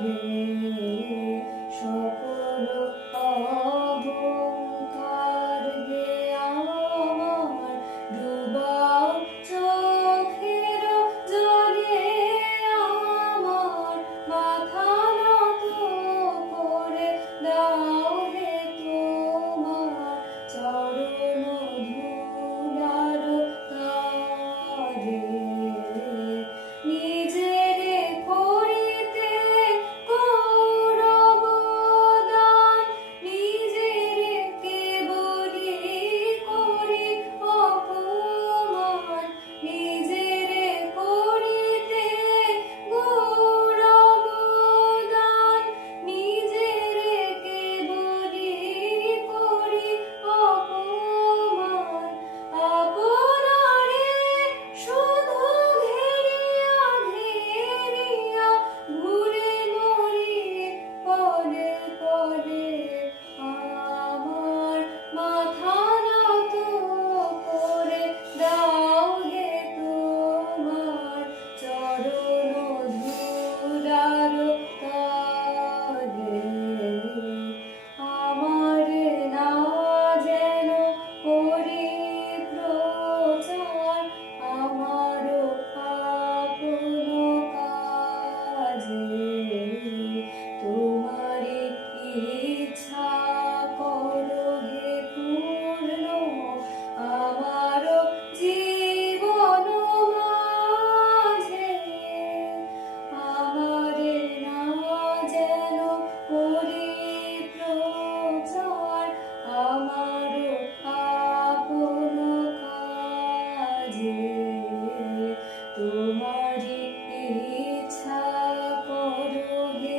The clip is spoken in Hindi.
Yeah. পরে পরে ইচ্ছা করবে